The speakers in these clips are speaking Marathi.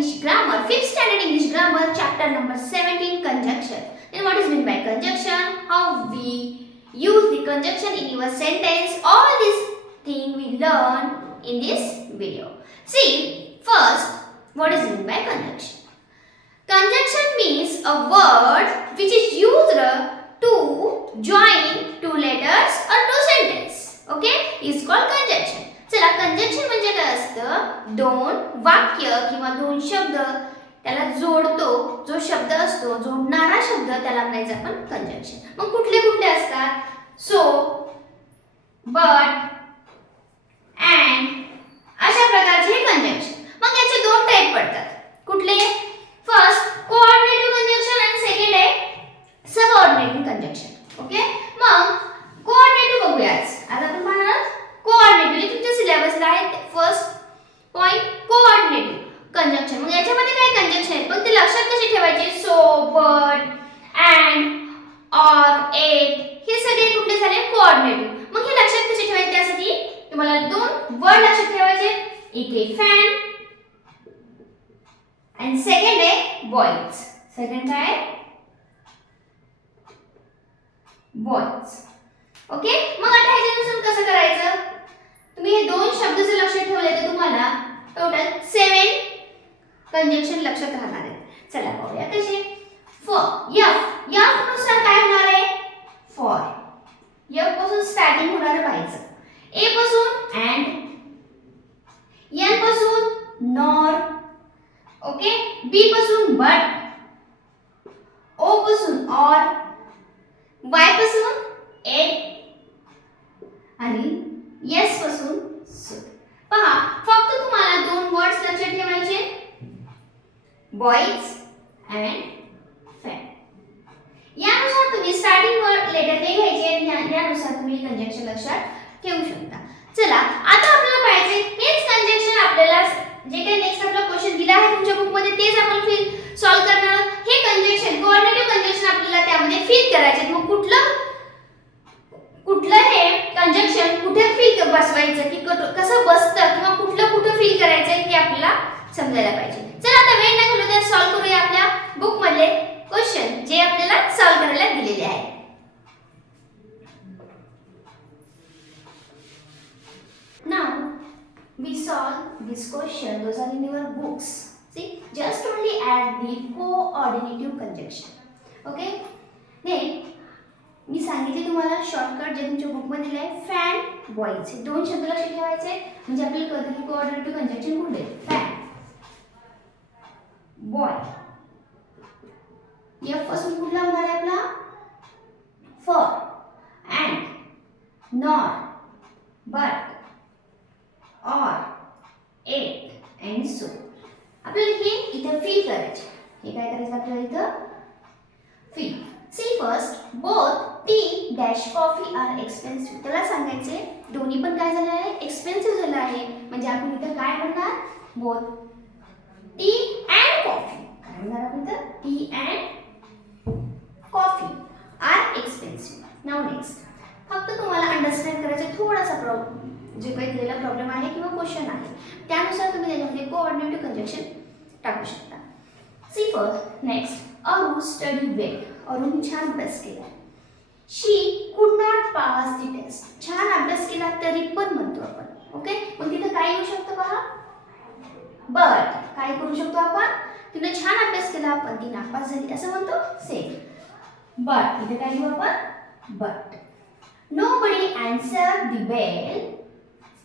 English grammar, 5th standard English grammar, chapter number 17, conjunction. Then what is meant by conjunction? How we use the conjunction in your sentence. All this thing we learn in this video. See, first, what is meant by conjunction? Conjunction means a word which is used to join two letters or two sentences. Okay, is called conjunction. चला, कंजंक्शन म्हणजे काय असतं? दोन वाक्य किंवा दोन शब्द त्याला जोडतो जो शब्द असतो, जोडणारा शब्द त्याला म्हणायचं आपण कंजंक्शन. मग कुठले कुठले असतात? सो, बट, अँड अशा प्रकारचे हे कंजंक्शन. मग याचे दोन टाइप पडतात. कुठले? फर्स्ट कोऑर्डिनेटिव्ह कंजंक्शन आणि सेकंड आहे सबऑर्डिनेटिव्ह कंजंक्शन. ओके, मग कोऑर्डिनेटिव्ह बघूया. आता आपण पाहणार कोऑर्डिनेटिव्ह तुमच्या सिलेबसला आहे. First point coordinative conjunction. मग याच्यामध्ये काय कंजंक्शन आहेत पण ते लक्षात कसे ठेवायचे? So, but, and, or, yet हे सगळे कुठले झाले? कोऑर्डिनेटिव्ह. मग हे लक्षात कसे ठेवायचे? त्यासाठी तुम्हाला दोन वर्ड लक्षात ठेवायचे. एक आहे फॅन आणि सेकंड आहे बॉयज. सेकंड काय? बॉयज. ओके, मग आता ह्याच्यानुसार कसं करायचं? तुम्ही हे दोन शब्द जर लक्षात ठेवले तर तुम्हाला टोटल 7 कंजंक्शन लक्षात राहणार आहेत. चला पाहूया कसे. फॉर, एफ नुसार काय होणार आहे? फॉर. एफ पासून स्टार्टिंग होणार पाहिजे. ए पासून अँड, एन पासून नॉर, ओके, बी पासून बट, ओ पासून ऑर, वाय पासून एट आणि एस पासून सो. पहा, फक्त तुम्हाला दोन वर्ड्स लक्षात ठेवायचे. Boys and fan. यानुसार तुम्ही स्टार्टिंग वर्ड लेटर ते घ्यायचे आणि यानुसार तुम्ही कंजंक्शन लक्षात ठेवू शकता. चला, आता आपल्याला पाहिजे हेच कंजंक्शन. आपल्याला जे काही नेक्स्ट आपला क्वेश्चन दिला आहे तुमच्या बुक मध्ये तेच आपण फिल सॉल्व करणार आहोत. हे कंजंक्शन कोऑर्डिनेटिव्ह कंजंक्शन आपल्याला त्यामध्ये फिल करायचे. मग कुठलं हे कंजंक्शन कुठे फिल बसवायचं की कसं बसतं किंवा कुठं फिल करायचं हे आपल्याला समजायला पाहिजे. चला, आता वेळ न घालवता सॉल्व करूया आपल्या बुक मधले क्वेश्चन जे आपल्याला सॉल्व करायला दिलेले आहे. Now we solve this question. Those are in your books. See, just only add the coordinative conjunction. Okay? Then मी सांगितले तुम्हाला शॉर्टकट जे तुमच्या बुक मध्ये दिले आहे. फॅन, बॉयज हे दोन शब्द लक्षात ठेवायचे म्हणजे आपल्याला कळतं की कोऑर्डिनेटिव्ह कंजंक्शन कुठले. Fan, boy. एफ पासून कुठला होणार आहे आपला? For, and, nor, but, or, yet and so. आपल्याला हे इथे फिल करायचे. हे काय करायचं आपल्याला इथं? Fill. See first, both tea dash coffee are expensive. त्याला सांगायचे दोन्ही पण काय झालं आहे? एक्सपेन्सिव्ह झालं आहे. म्हणजे आपण इथं काय म्हणणार? Both tea and coffee. काय म्हणणार आपण इथं? Tea and coffee are expensive. Now next, फक्त तुम्हाला अंडरस्टँड करायचं थोडासा प्रॉब्लेम जे काही दिलेला प्रॉब्लेम आहे किंवा क्वेश्चन आहे त्यानुसार तुम्ही त्याच्यामध्ये कोऑर्डिनेटिव्ह कंजंक्शन टाकू शकता. सी फर्स्ट, नेक्स्ट, अरू स्टडी वेल. अरुण छान अभ्यास केला. शी कुड नॉट पास द टेस्ट. छान अभ्यास केला तरी पण म्हणतो आपण. ओके, मग तिथे काय येऊ शकतं पहा? बट. काय करू शकतो आपण? तिने छान अभ्यास केला पण ती नापास झाली असं म्हणतो. सेम. बट इथे काय घेऊ आपण? But. Nobody answered the bell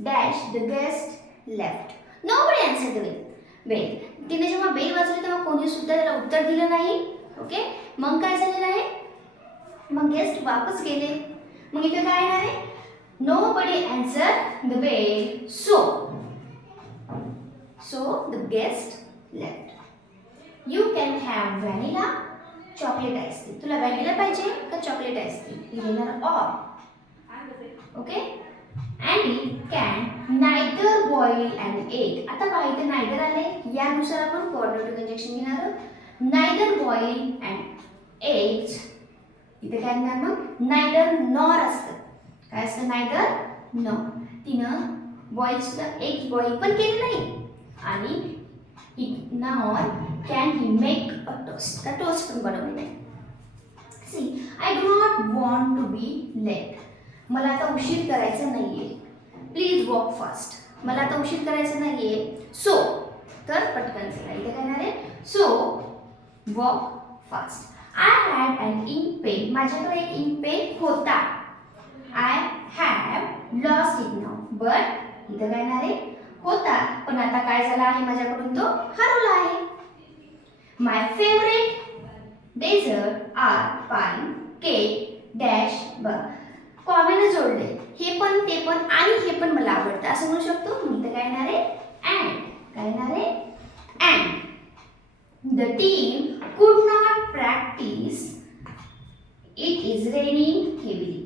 dash the guest left. Nobody answered the bell. तिने जेव्हा बेल वाजवली तेव्हा कोणी सुद्धा त्याला उत्तर दिलं नाही. ओके, मग काय झालेलं आहे? मग गेस्ट वापस गेले. मग इथे काय येणार आहे? Nobody answered the bell, so the guest left. You can have vanilla, chocolate ice cream. तुला व्हॅनिला पाहिजे का चॉकलेट आईस्क्रीम? घेणार or. Okay, Andy can neither boil and egg. आता पहा इथे neither आले. यानुसार आपण कोऑर्डिनेटिव्ह कंजंक्शन घेणार आहोत. neither boil and eggs. इथे काय घेणार मग? neither nor असतं. काय असतं? neither nor. तिनं बॉईल सुद्धा एग्स बॉईल पण केले नाही आणि Nor can he make a toast. का toast पण बनवलेला आहे. See, I do not want to be late. मला आता उशीर करायचा नाहीये. Please walk fast. मला आता उशीर करायचा नाहीये. So, तर पटकन चला. इथे काय येणार आहे? So, walk fast. I had an ink pen. माझ्याकडे एक ink pen होता. I have lost it now. But इथे काय येणार आहे? होता, पण आता काय झाला आहे माझ्याकडून तो हरवला आहे. My favorite dessert are pie, cake, dash. Common जोडले. हे पण ते पण आणि हे पण मला आवडतं असं म्हणू शकतो. मी तर काय येणार आहे? And. काय येणार आहे? And the team could not practice. It is raining heavily.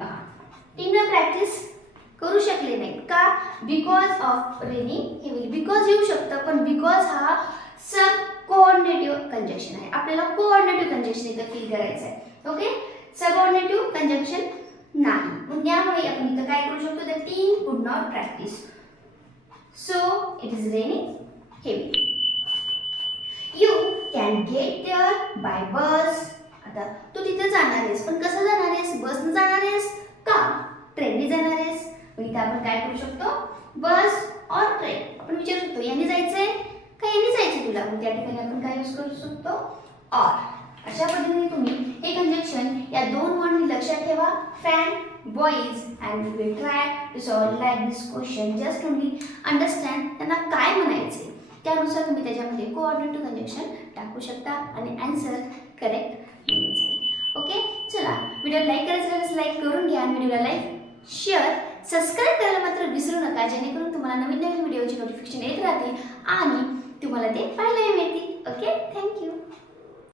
टीमने प्रॅक्टिस करू शकले नाहीत का? Because of raining heavily. Because येऊ शकतं, पण बिकॉज हा सब कोऑर्डिनेटिव्ह कंजक्शन आहे. आपल्याला कोऑर्डिनेटिव्ह कंजक्शन इथं फील करायचं आहे. ओके, सबऑर्डिनेटिव्ह कंजक्शन नाही. मग यामुळे आपण इथं काय करू शकतो? The team could not practice, so it is raining heavily. You can get there by bus. आता तू तिथे जाणार आहेस, पण कसं जाणार आहेस? बसने जाणार आहेस का ट्रेनने जाणार आहेस? इथे आपण काय करू शकतो? बस और ट्रेन. आपण विचारू शकतो याने जायचंय का याने जायचं तुला? मग त्या ठिकाणी आपण काय यूज करू शकतो? और. अशा पद्धतीने तुम्ही हे कंजक्शन या दोन वर्डनी लक्षात ठेवा. Fan, boys, and we will try to solve like this question. Just only understand त्यांना काय म्हणायचे, त्यानुसार तुम्ही त्याच्यामध्ये कोऑर्डिनेटिव्ह कंजक्शन टाकू शकता आणि आन्सर करेक्ट मिळून जाईल. ओके, चला व्हिडिओ लाईक करायचं असेल लाईक करून घ्या आणि व्हिडिओला लाईक शेअर सबस्क्राईब करायला मात्र विसरू नका, जेणेकरून तुम्हाला नवीन नवीन व्हिडिओची नोटिफिकेशन येत राहतील आणि तुम्हाला ते पाहायला